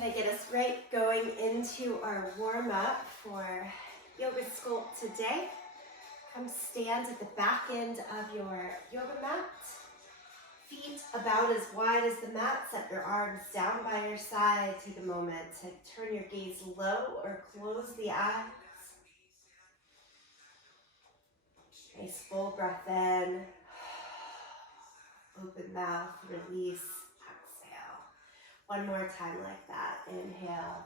gonna get us right going into our warm-up for yoga sculpt today. Come stand at the back end of your yoga mat. Feet about as wide as the mat. Set your arms down by your side. Take a moment to turn your gaze low or close the eyes. Nice full breath in. Open mouth, release, exhale. One more time like that. Inhale.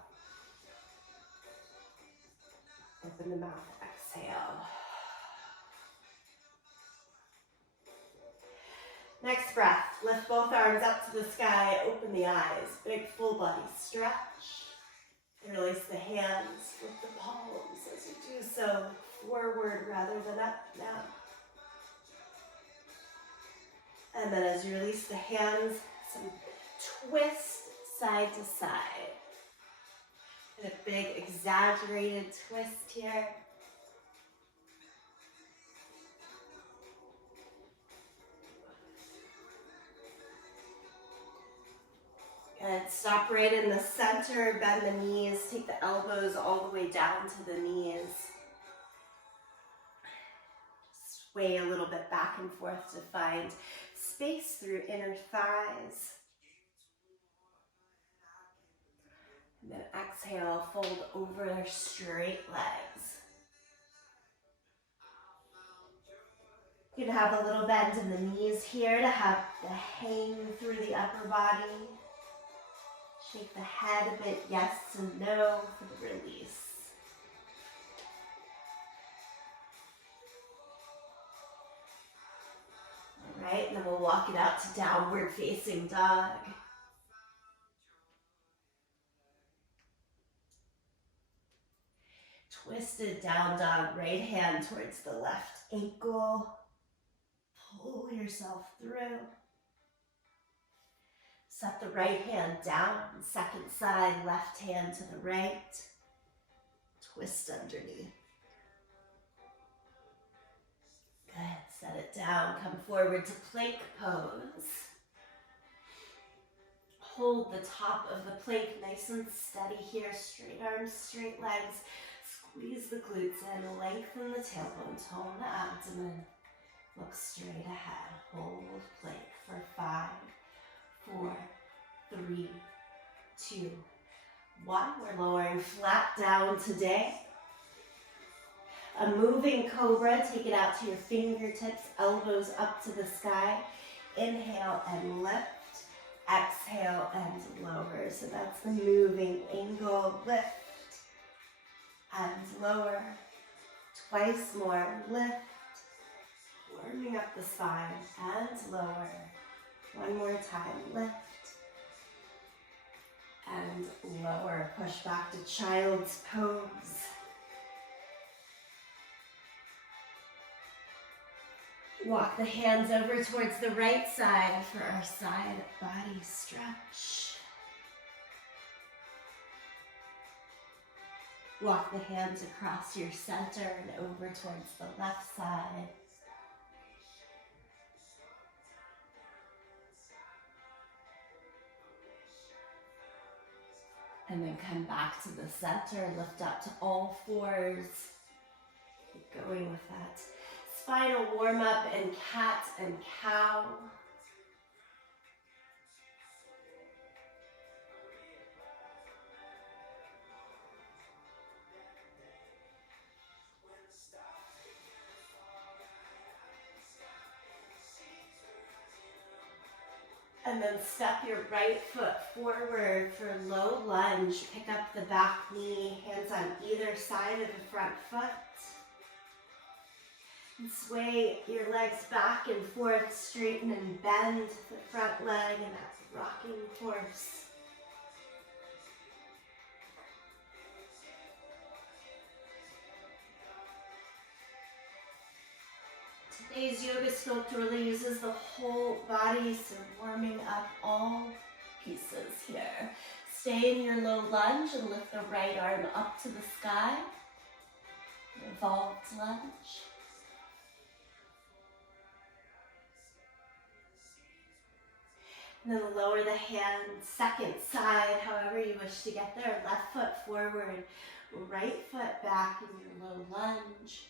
Open the mouth, exhale. Next breath, lift both arms up to the sky, open the eyes, big full body stretch. Release the hands with the palms as you do so, forward rather than up now. And then as you release the hands, some twist side to side. And a big exaggerated twist here. Good, stop right in the center, bend the knees, take the elbows all the way down to the knees. Sway a little bit back and forth to find space through inner thighs. And then exhale, fold over straight legs. You can have a little bend in the knees here to have the hang through the upper body. Shake the head a bit, yes and no for the release. All right, and then we'll walk it out to downward facing dog. Twisted down dog, right hand towards the left ankle. Pull yourself through. Set the right hand down, second side, left hand to the right. Twist underneath. Good, set it down, come forward to plank pose. Hold the top of the plank nice and steady here, straight arms, straight legs. Squeeze the glutes in, lengthen the tailbone, tone the abdomen. Look straight ahead, hold plank for 5, 4, 3, 2, 1. We're lowering flat down today. A moving cobra, take it out to your fingertips, elbows up to the sky. Inhale and lift, exhale and lower. So that's the moving angle, lift and lower. Twice more, lift, warming up the spine and lower. One more time, lift and lower. Push back to child's pose. Walk the hands over towards the right side for our side body stretch. Walk the hands across your center and over towards the left side. And then come back to the center, lift up to all fours. Keep going with that. Spinal warm up and cat and cow. And then step your right foot forward for low lunge. Pick up the back knee, hands on either side of the front foot. And sway your legs back and forth, straighten and bend the front leg in that rocking horse. Today's yoga sculpt really uses the whole body, so warming up all pieces here. Stay in your low lunge and lift the right arm up to the sky. Revolved lunge. And then lower the hand, second side, however you wish to get there. Left foot forward, right foot back in your low lunge.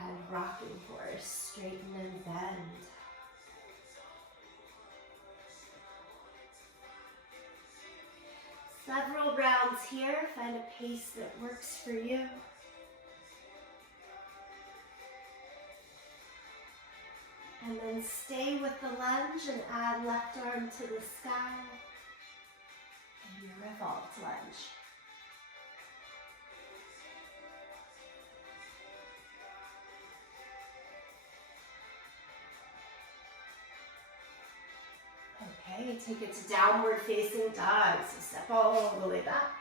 And rocking horse, straighten and bend. Several rounds here. Find a pace that works for you. And then stay with the lunge and add left arm to the sky in your revolt lunge. Okay, take it to downward facing dog. So step all the way back.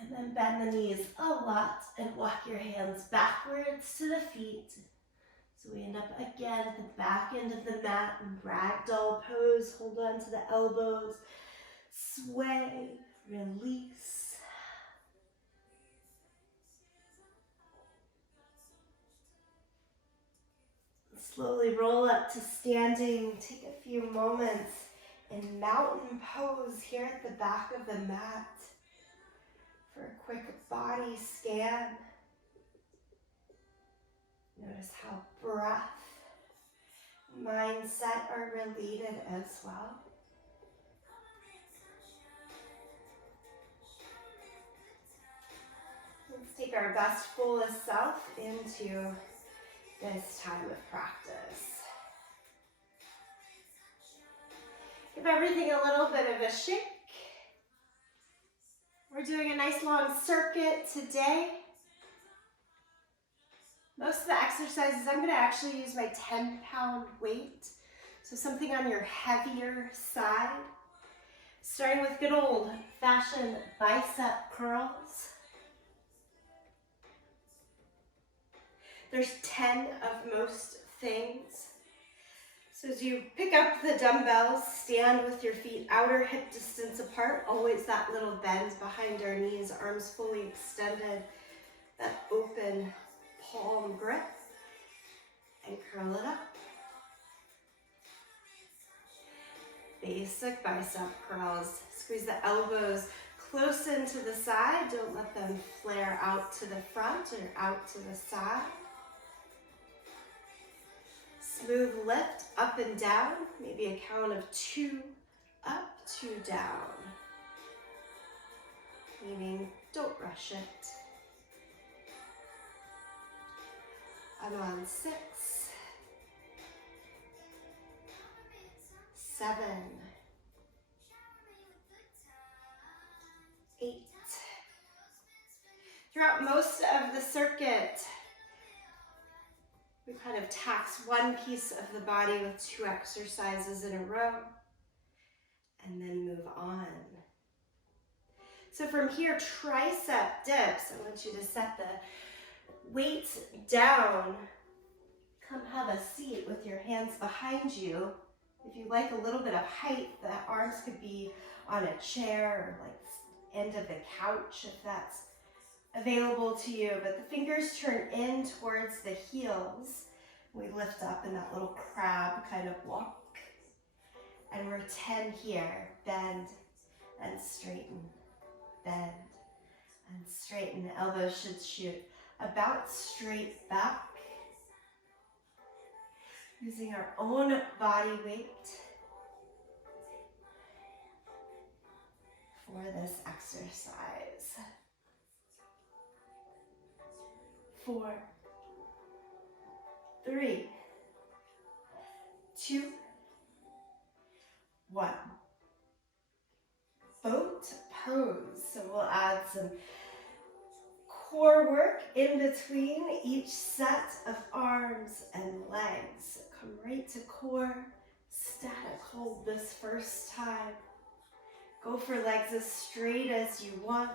And then bend the knees a lot and walk your hands backwards to the feet. So we end up again at the back end of the mat in ragdoll pose. Hold on to the elbows. Sway, release. Slowly roll up to standing. Take a few moments in mountain pose here at the back of the mat for a quick body scan. Notice how breath, mindset are related as well. Let's take our best, fullest self into this time of practice. Give everything a little bit of a shake. We're doing a nice long circuit today. Most of the exercises, I'm going to actually use my 10-pound weight, so something on your heavier side. Starting with good old-fashioned bicep curls. There's 10 of most things. So as you pick up the dumbbells, stand with your feet outer hip distance apart. Always that little bend behind our knees, arms fully extended. That open palm grip. And curl it up. Basic bicep curls. Squeeze the elbows close into the side. Don't let them flare out to the front or out to the side. Smooth lift up and down, maybe a count of 2 up, 2 down. Meaning, don't rush it. I'm on 6, 7, 8. Throughout most of the circuit, we kind of tax one piece of the body with 2 exercises in a row, and then move on. So from here, tricep dips. I want you to set the weights down. Come have a seat with your hands behind you. If you like a little bit of height, the arms could be on a chair or like end of the couch if that's available to you, but the fingers turn in towards the heels. We lift up in that little crab kind of walk. And we're 10 here. Bend and straighten. Bend and straighten. Elbows should shoot about straight back. Using our own body weight for this exercise. 4, 3, 2, 1. Boat pose. So we'll add some core work in between each set of arms and legs. Come right to core. Static hold this first time. Go for legs as straight as you want.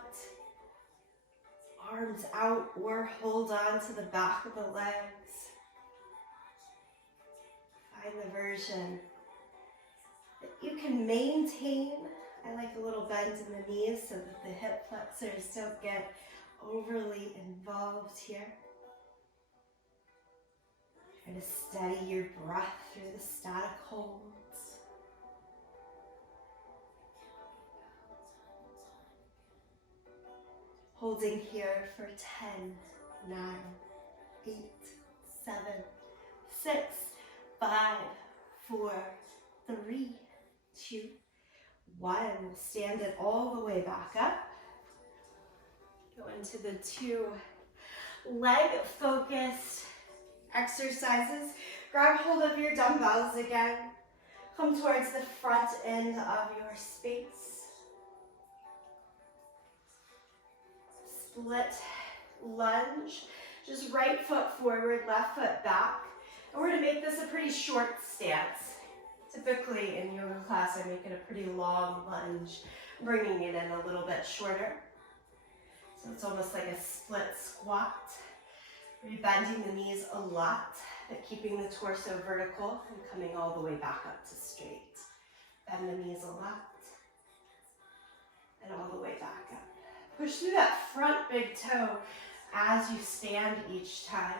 Arms out or hold on to the back of the legs. Find the version that you can maintain. I like a little bend in the knees so that the hip flexors don't get overly involved here. Try to steady your breath through the static holds. Holding here for 10, 9, 8, 7, 6, 5, 4, 3, 2, 1. We'll stand it all the way back up. Go into the 2 leg-focused exercises. Grab hold of your dumbbells again. Come towards the front end of your space. Split lunge. Just right foot forward, left foot back. And we're going to make this a pretty short stance. Typically in yoga class, I make it a pretty long lunge, bringing it in a little bit shorter. So it's almost like a split squat. You're bending the knees a lot, but keeping the torso vertical and coming all the way back up to straight. Bend the knees a lot, and all the way back up. Push through that front big toe as you stand each time.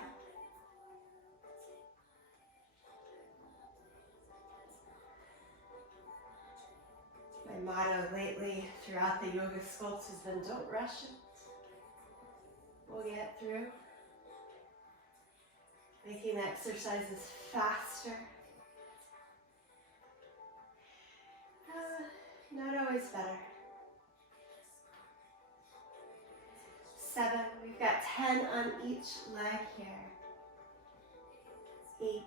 My motto lately throughout the yoga sculpt has been, don't rush it. We'll get through. Making the exercises faster. Not always better. 7, we've got 10 on each leg here. 8,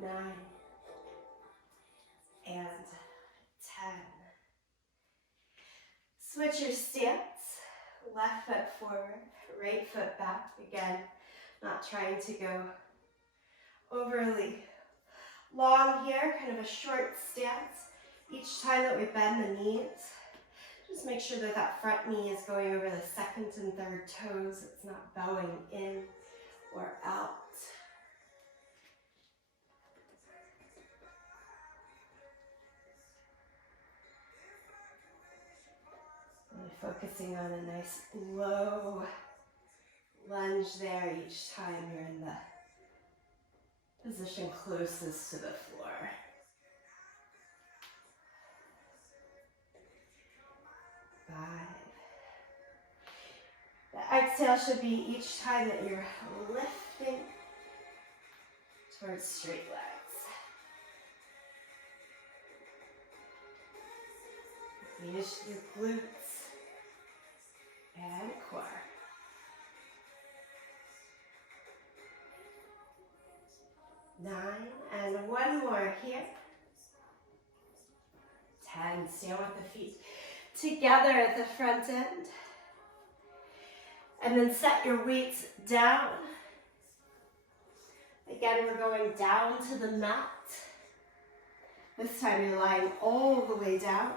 9, and 10. Switch your stance, left foot forward, right foot back. Again, not trying to go overly long here, kind of a short stance. Each time that we bend the knees, just make sure that that front knee is going over the second and third toes. It's not bowing in or out. Really focusing on a nice low lunge there each time you're in the position closest to the floor. 5. The exhale should be each time that you're lifting towards straight legs. Engage your glutes and core. 9, and one more here. 10, stand with the feet together at the front end. And then set your weights down. Again, we're going down to the mat. This time you're lying all the way down.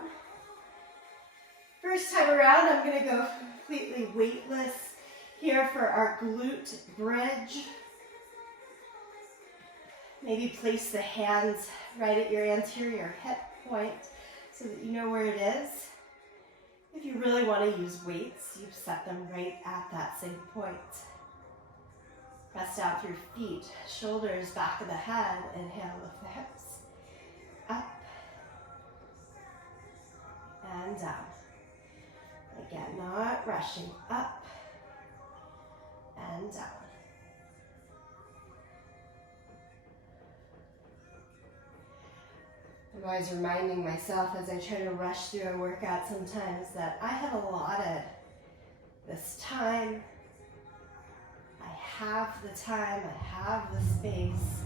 First time around, I'm going to go completely weightless here for our glute bridge. Maybe place the hands right at your anterior hip point so that you know where it is. If you really want to use weights, you set them right at that same point. Press down through feet, shoulders, back of the head. Inhale, lift the hips. Up and down. Again, not rushing. Up and down. I'm always reminding myself as I try to rush through a workout sometimes that I have allotted this time. I have the time, I have the space.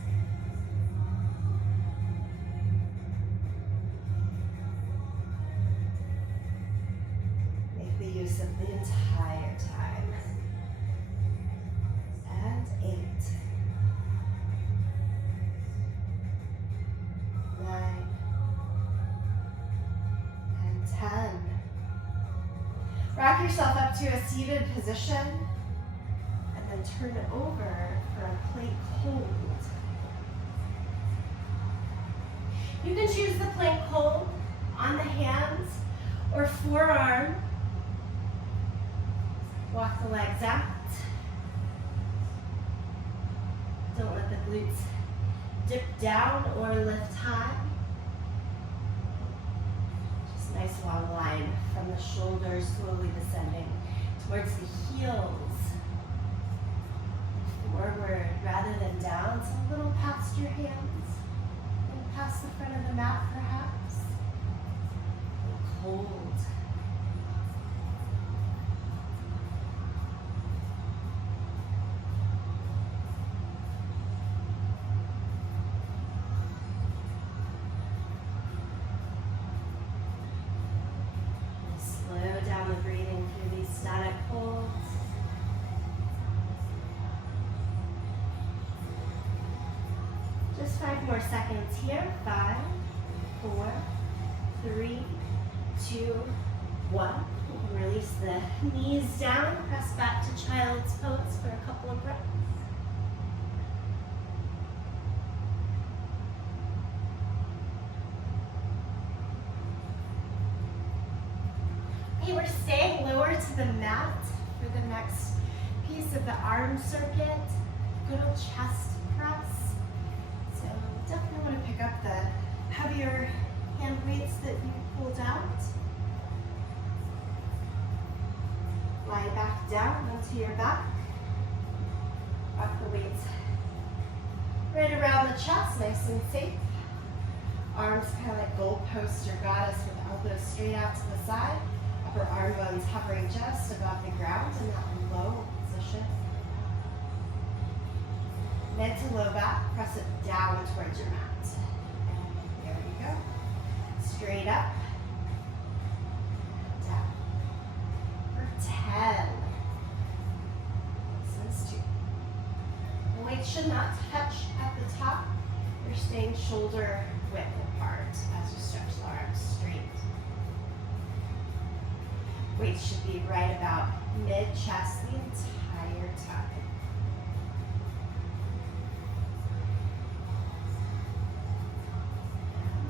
Make the use of the entire time. And 8. 9. 10. Rock yourself up to a seated position and then turn it over for a plank hold. You can choose the plank hold on the hands or forearm. Walk the legs out. the glutes dip down or lift high. Just a nice long line from the shoulders slowly descending towards the heels. Forward rather than down, so a little past your hands and past the front of the mat perhaps. Hold. Slow down the breathing through these static holds. Just 5 more seconds here. 5, 4, 3, 2, 1. You can release the knees down, press back to child's pose for a couple of breaths. Okay, we're staying lower to the mat for the next piece of the arm circuit. Good old chest press. So definitely want to pick up the heavier hand weights that you pulled out. Lie back down onto your back. Rock the weights right around the chest, nice and safe. Arms kind of like goalpost or goddess with elbows straight out to the side. Upper arm bones hovering just above the ground in that low position. Mid to low back, press it down towards your mat. And there you go. Straight up. Down. For 10. This is 2. The weight should not touch at the top. You're staying shoulder width apart as you stretch the arms straight. Weight should be right about mid-chest the entire time.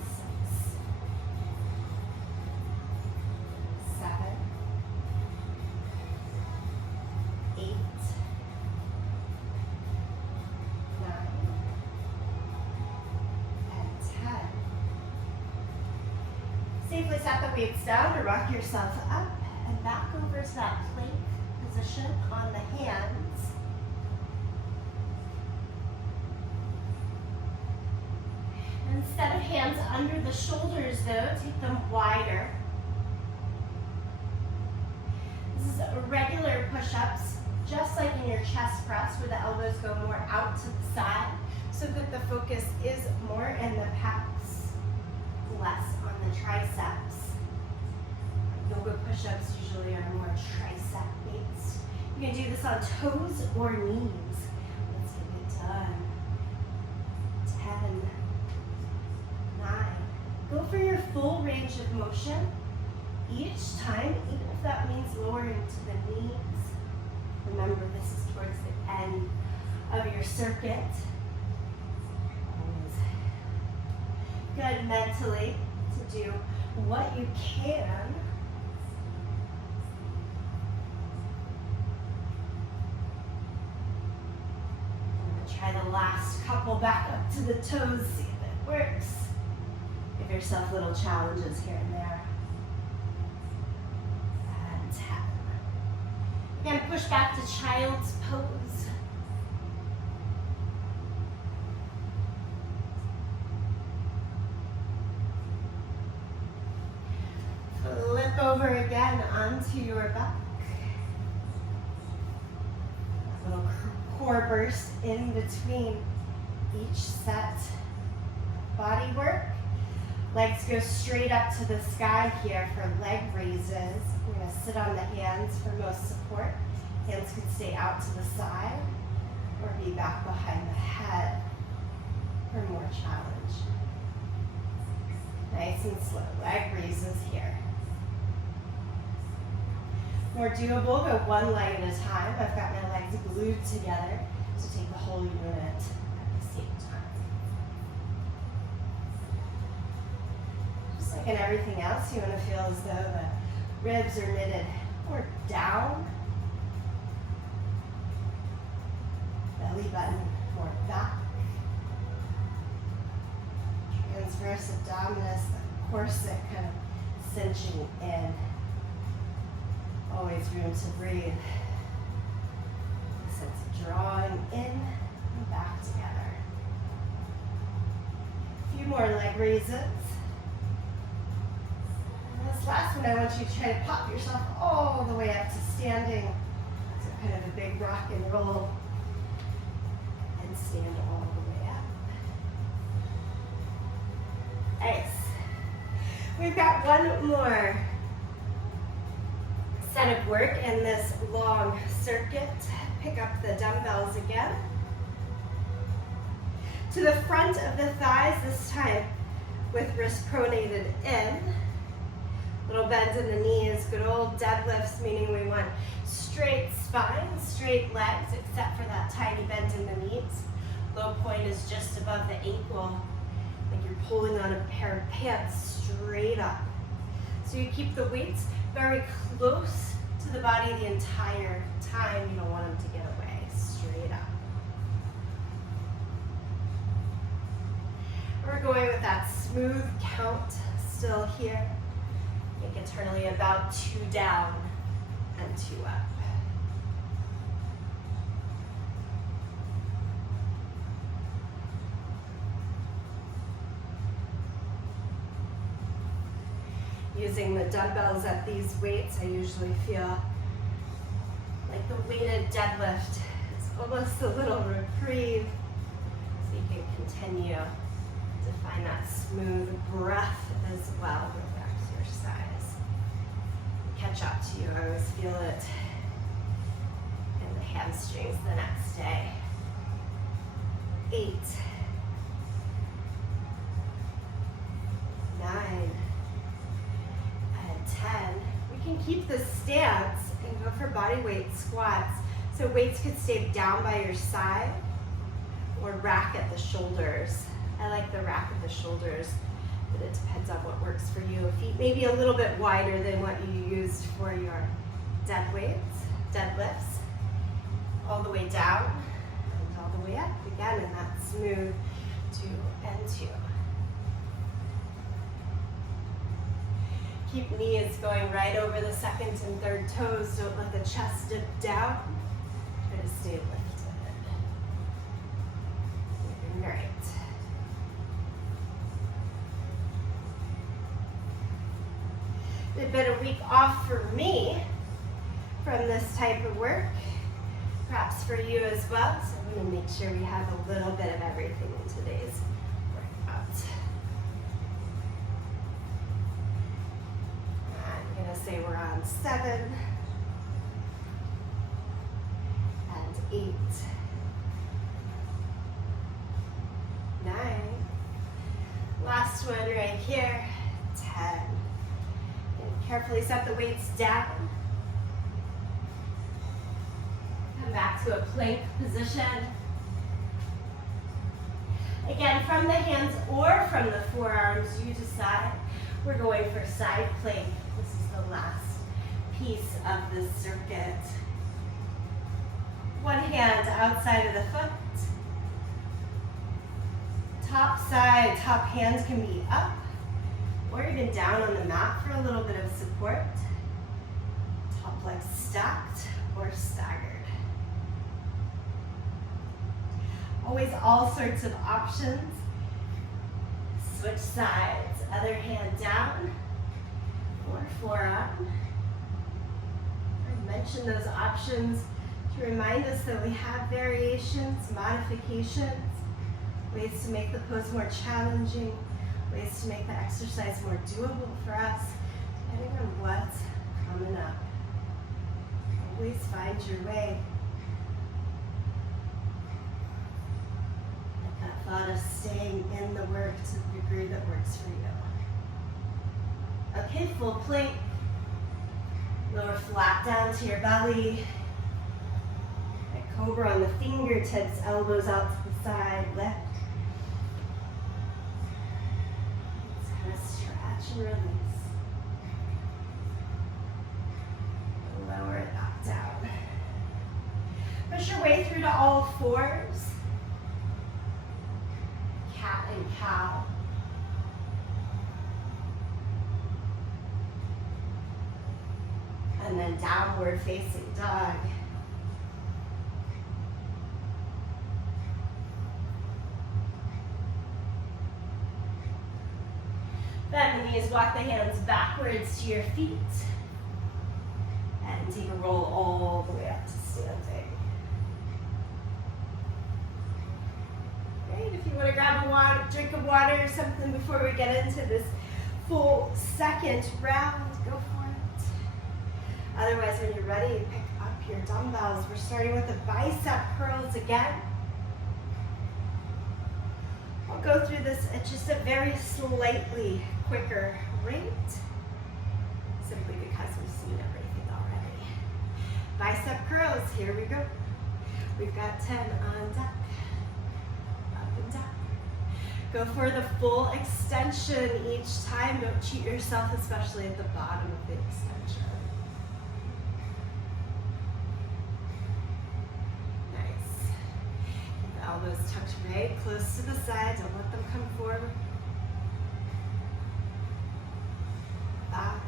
6, 7, 8, 9, and 10. Safely set the weights down to rock yourself up and back over to that plank position on the hands. Instead of hands under the shoulders though, take them wider. This is regular push-ups, just like in your chest press where the elbows go more out to the side so that the focus is more in the pecs, less on the triceps. Yoga push-ups usually are more tricep based. You can do this on toes or knees. Let's get it done. 10, 9. Go for your full range of motion each time, even if that means lowering to the knees. Remember, this is towards the end of your circuit. Always good mentally to do what you can. Try the last couple back up to the toes, see if it works. Give yourself little challenges here and there. And 10. Again, push back to child's pose. Flip over again onto your back. Little core burst in between each set. Body work. Legs go straight up to the sky here for leg raises. We're going to sit on the hands for most support. Hands can stay out to the side or be back behind the head for more challenge. Nice and slow. Leg raises here. More doable, go one leg at a time. I've got my legs glued together to take the whole unit at the same time. Just like in everything else, you want to feel as though the ribs are knitted or down. Belly button more back. Transverse abdominis, the corset kind of cinching in. Always room to breathe. A sense of drawing in and back together. A few more leg raises. And this last one, I want you to try to pop yourself all the way up to standing. So kind of a big rock and roll. And stand all the way up. Nice. We've got one more set of work in this long circuit. Pick up the dumbbells again. To the front of the thighs this time with wrist pronated in. Little bends in the knees, good old deadlifts, meaning we want straight spine, straight legs, except for that tiny bend in the knees. Low point is just above the ankle, like you're pulling on a pair of pants straight up. So you keep the weights very close to the body the entire time. You don't want them to get away, straight up. We're going with that smooth count still here. Think internally about 2 down and 2 up. Using the dumbbells at these weights, I usually feel like the weighted deadlift is almost a little reprieve, so you can continue to find that smooth breath as well with exercise. Catch up to you, I always feel it in the hamstrings the next day. 8, 9, 10. We can keep the stance and go for body weight squats. So weights could stay down by your side or rack at the shoulders. I like the rack at the shoulders, but it depends on what works for you. Feet maybe a little bit wider than what you used for your deadlifts. All the way down and all the way up. Again, in that smooth 2 and 2. Keep knees going right over the second and third toes. Don't let the chest dip down. Try to stay lifted. Moving right. It's been a week off for me from this type of work. Perhaps for you as well. So I'm going to make sure we have a little bit of everything in today's workout. Say we're on 7 and 8, 9, last one right here, 10. And carefully set the weights down. Come back to a plank position. Again, from the hands or from the forearms, you decide. We're going for side plank. This is the last piece of this circuit. One hand outside of the foot. Top side, top hand can be up or even down on the mat for a little bit of support. Top leg stacked or staggered. Always all sorts of options. Switch sides, other hand down or forearm. I mentioned those options to remind us that we have variations, modifications, ways to make the pose more challenging, ways to make the exercise more doable for us, depending on what's coming up. Always find your way. Thought of staying in the work to the degree that works for you. Okay, full plank. Lower flat down to your belly. Cobra on the fingertips, elbows out to the side, lift. Just kind of stretch and release. Lower it back down. Push your way through to all fours. Cat and cow. And then downward facing dog. Bend the knees, walk the hands backwards to your feet. And take a roll all the way up to standing. Great, if you want to grab a drink of water or something before we get into this full second round, go for it. Otherwise, when you're ready, pick up your dumbbells. We're starting with the bicep curls again. I'll go through this at just a very slightly quicker rate, simply because we've seen everything already. Bicep curls, here we go. We've got 10 on deck, up and down. Go for the full extension each time. Don't cheat yourself, especially at the bottom of the extension. Nice. Keep the elbows tucked right close to the side. Don't let them come forward. 5,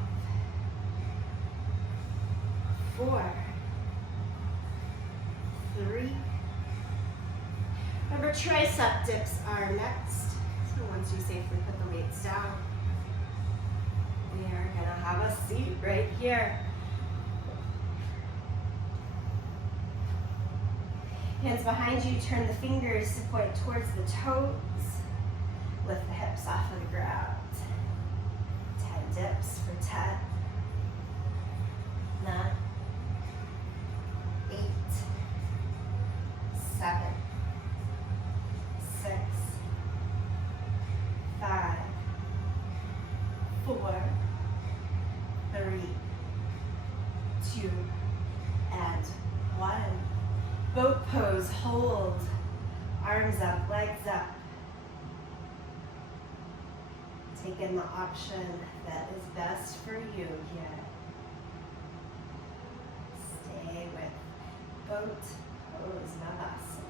4, 3. Remember, tricep dips are next. So once you safely put the weights down, we are going to have a seat right here. Hands behind you, turn the fingers to point towards the toes. Lift the hips off of the ground. 10 dips for 10, 9, 8, 7, 6, 5, 4, 3, 2, and 1. Boat pose, hold. Arms up, legs up. Take in the option that is best for you here. Stay with boat pose, Navasana.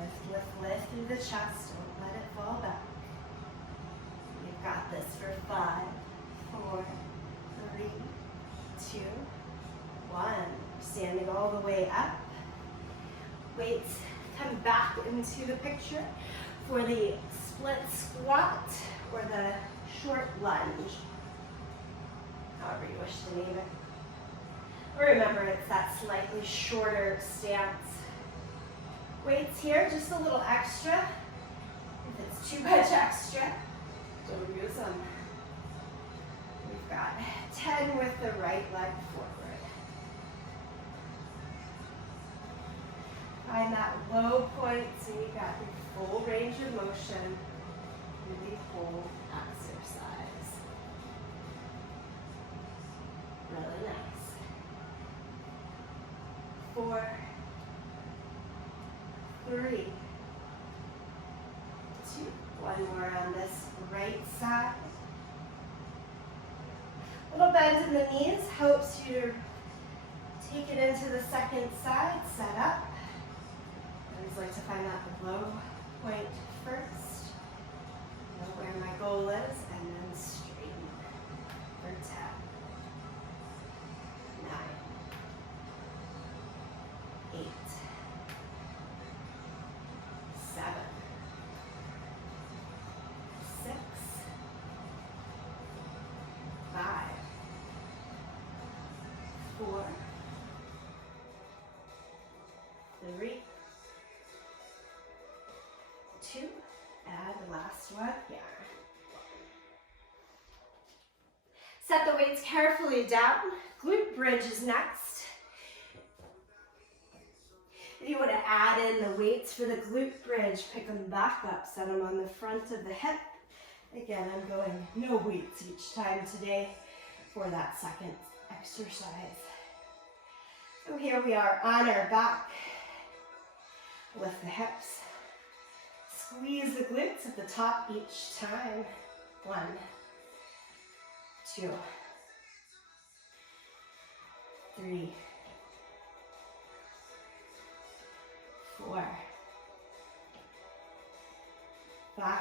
Lift, lift, lift through the chest. Don't let it fall back. You've got this for 5, 4, 3, 2, 1. Standing all the way up. Weights come back into the picture for the split squat or the short lunge, however you wish to name it. Or remember, it's that slightly shorter stance. Weights here, just a little extra. If it's too much extra, don't use them. We've got 10 with the right leg forward. Find that low point so you got your full range of motion through the whole exercise. Really nice. 4, 3, 2. One more on this right side. Little bend in the knees helps you take it into the second side, set up. I always like to find out the low point first, know where my goal is, and then straighten for 10, 9, 8, 7, 6, 5, 4, 3, 2, and the last one here. Set the weights carefully down. Glute bridge is next. If you want to add in the weights for the glute bridge, pick them back up, set them on the front of the hip. Again, I'm going no weights each time today for that second exercise. So here we are on our back. Lift the hips. Squeeze the glutes at the top each time. 1, 2, 3, 4, 5,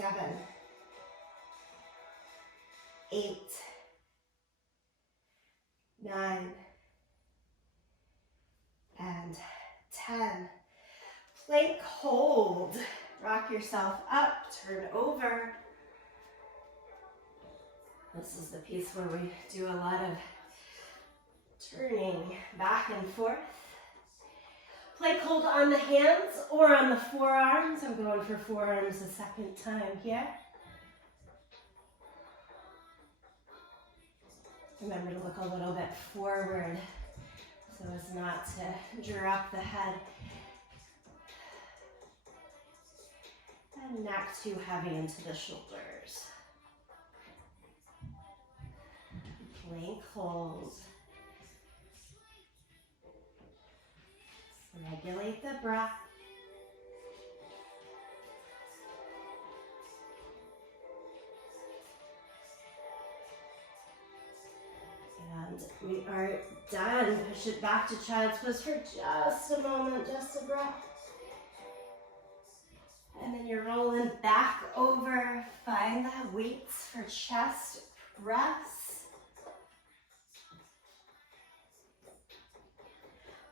7, 8, 9, and 10. Plank hold. Rock yourself up, turn over. This is the piece where we do a lot of turning back and forth. Plank hold on the hands or on the forearms. I'm going for forearms a second time here. Remember to look a little bit forward so as not to drop the head and neck too heavy into the shoulders. Plank hold. Regulate the breath. And we are done. Push it back to child's pose for just a moment, just a breath. And then you're rolling back over. Find the weights for chest press.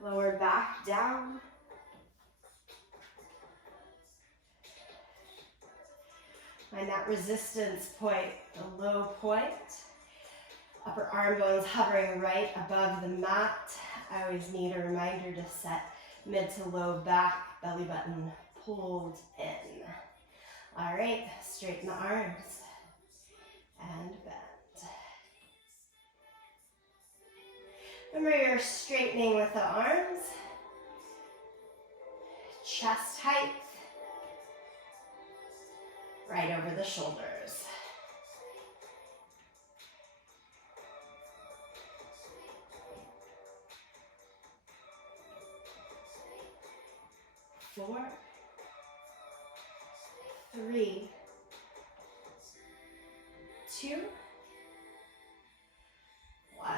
Lower back down. Find that resistance point, the low point. Upper arm bones hovering right above the mat. I always need a reminder to set mid to low back, belly button pulled in. All right, straighten the arms and bend. Remember, you're straightening with the arms. Chest height, right over the shoulders. Four, 3, 2, 1.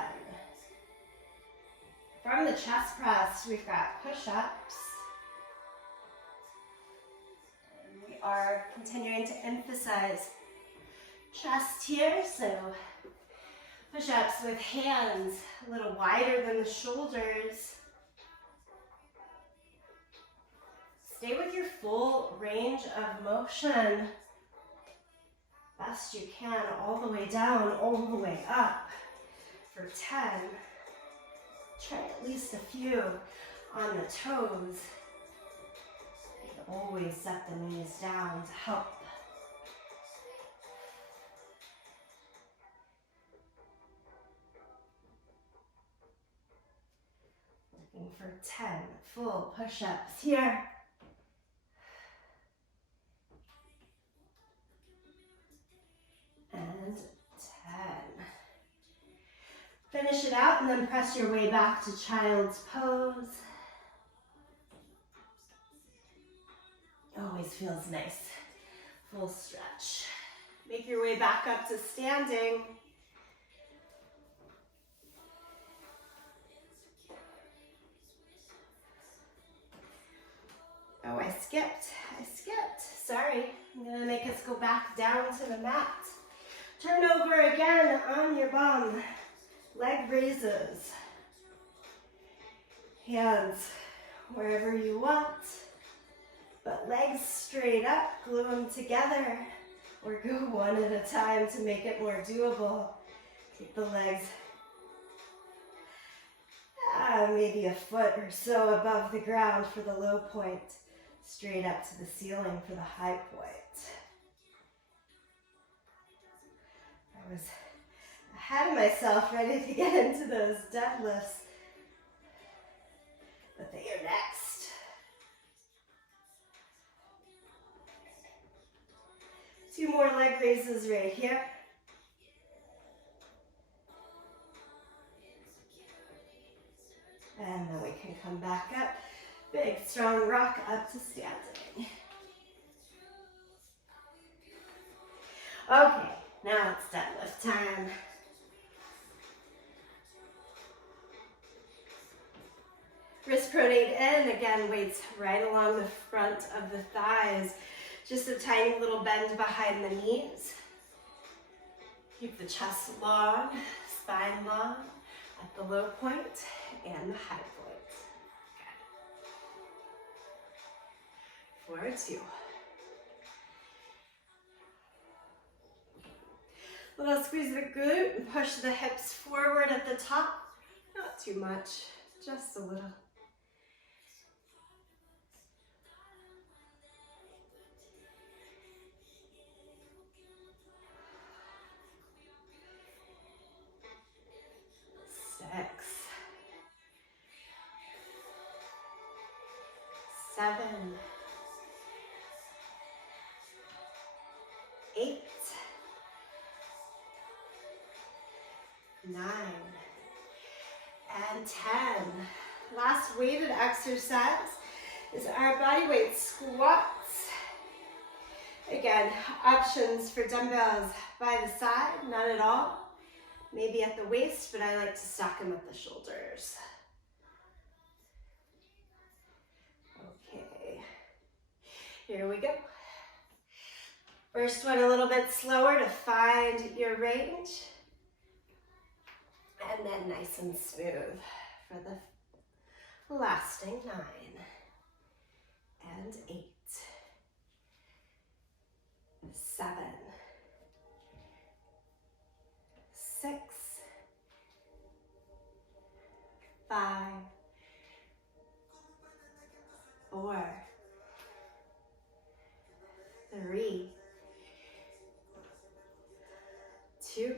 From the chest press, we've got push-ups. And we are continuing to emphasize chest here, so push-ups with hands a little wider than the shoulders. Stay with your full range of motion, best you can, all the way down, all the way up for 10. Try at least a few on the toes. You can always set the knees down to help. Looking for 10 full push-ups here. And 10. Finish it out and then press your way back to child's pose. Always feels nice. Full stretch. Make your way back up to standing. Oh, I skipped. Sorry. I'm gonna make us go back down to the mat. Turn over again on your bum. Leg raises. Hands wherever you want. But legs straight up, glue them together. Or go one at a time to make it more doable. Keep the legs maybe a foot or so above the ground for the low point. Straight up to the ceiling for the high point. I was ahead of myself, ready to get into those deadlifts, but they are next. 2 more leg raises right here. And then we can come back up. Big, strong rock up to standing. Okay, now it's deadlift time. Wrist pronate in, again, weights right along the front of the thighs. Just a tiny little bend behind the knees. Keep the chest long, spine long at the low point and the high point. Good. 4, 2. Little squeeze the glute and push the hips forward at the top. Not too much, just a little. Six, 7, 8, 9, and 10. Last weighted exercise is our body weight squats. Again, options for dumbbells by the side, none at all. Maybe at the waist, but I like to stack them at the shoulders. Okay, here we go. First one a little bit slower to find your range. And then nice and smooth for the lasting 9 and 8, 7, 6, 5, 4, 3, 2,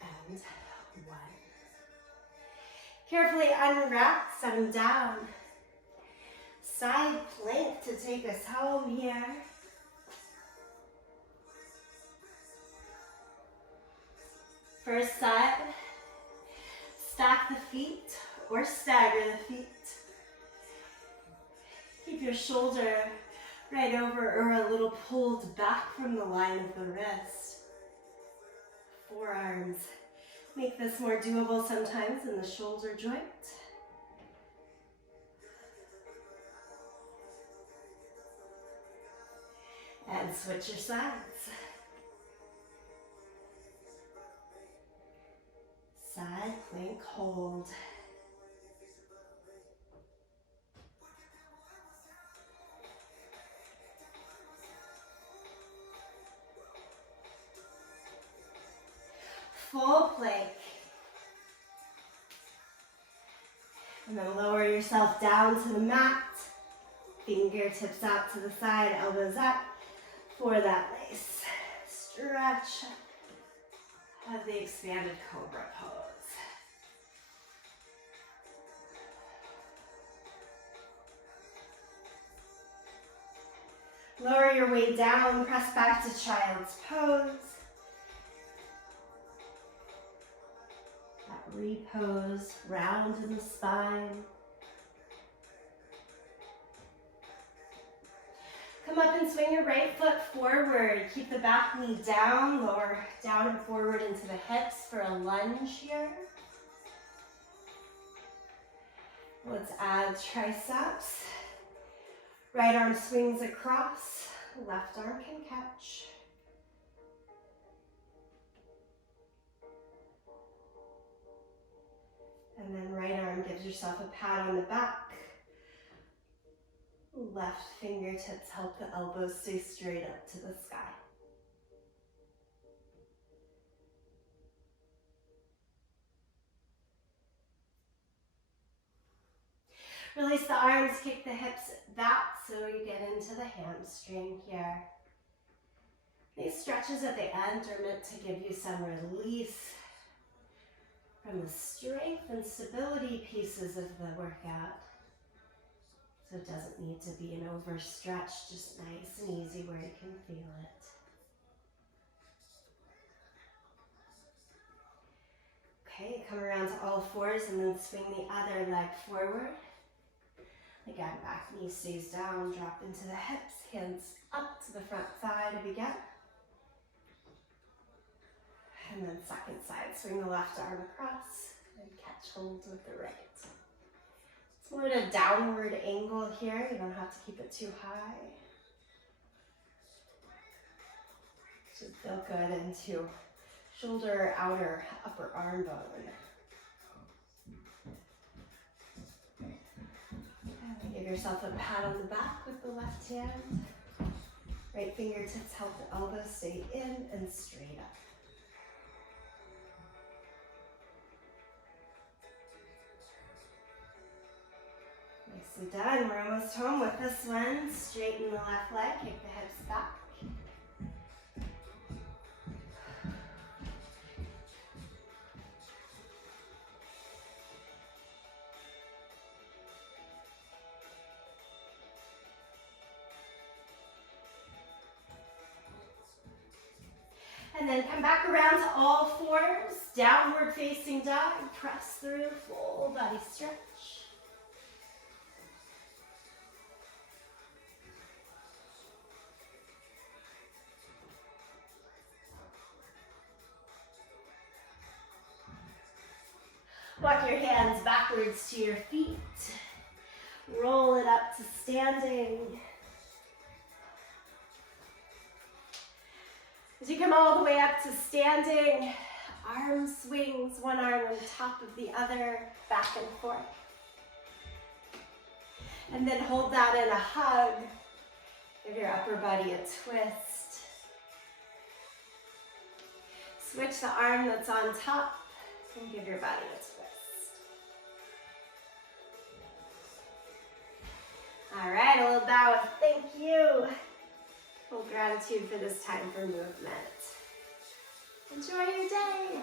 and 1. Carefully unwrap, set them down. Side plank to take us home here. First side, stack the feet or stagger the feet. Keep your shoulder right over or a little pulled back from the line of the wrist. Forearms make this more doable sometimes in the shoulder joint. And switch your sides. Side plank hold. Full plank. And then lower yourself down to the mat. Fingertips out to the side, elbows up for that nice stretch of the expanded cobra pose. Lower your way down, press back to child's pose. That repose, round in the spine. Come up and swing your right foot forward. Keep the back knee down, lower down and forward into the hips for a lunge here. Let's add triceps. Right arm swings across, left arm can catch. And then right arm gives yourself a pat on the back. Left fingertips help the elbows stay straight up to the sky. Release the arms, kick the hips back so you get into the hamstring here. These stretches at the end are meant to give you some release from the strength and stability pieces of the workout. So it doesn't need to be an overstretch, just nice and easy where you can feel it. Okay, come around to all fours and then swing the other leg forward. Again, back knee stays down, drop into the hips, hands up to the front thigh to begin. And then second side, swing the left arm across and catch hold with the right. It's more at a downward angle here, you don't have to keep it too high. Should feel good into shoulder, outer, upper arm bone. And give yourself a pat on the back with the left hand. Right fingertips help the elbows stay in and straight up. Nicely done. We're almost home with this one. Straighten the left leg, kick the hips back. And then come back around to all fours, downward facing dog, press through, full body stretch. Walk your hands backwards to your feet, roll it up to standing. As you come all the way up to standing, arm swings, one arm on top of the other, back and forth. And then hold that in a hug. Give your upper body a twist. Switch the arm that's on top and give your body a twist. All right, a little bow of thank you. Full gratitude for this time for movement. Enjoy your day.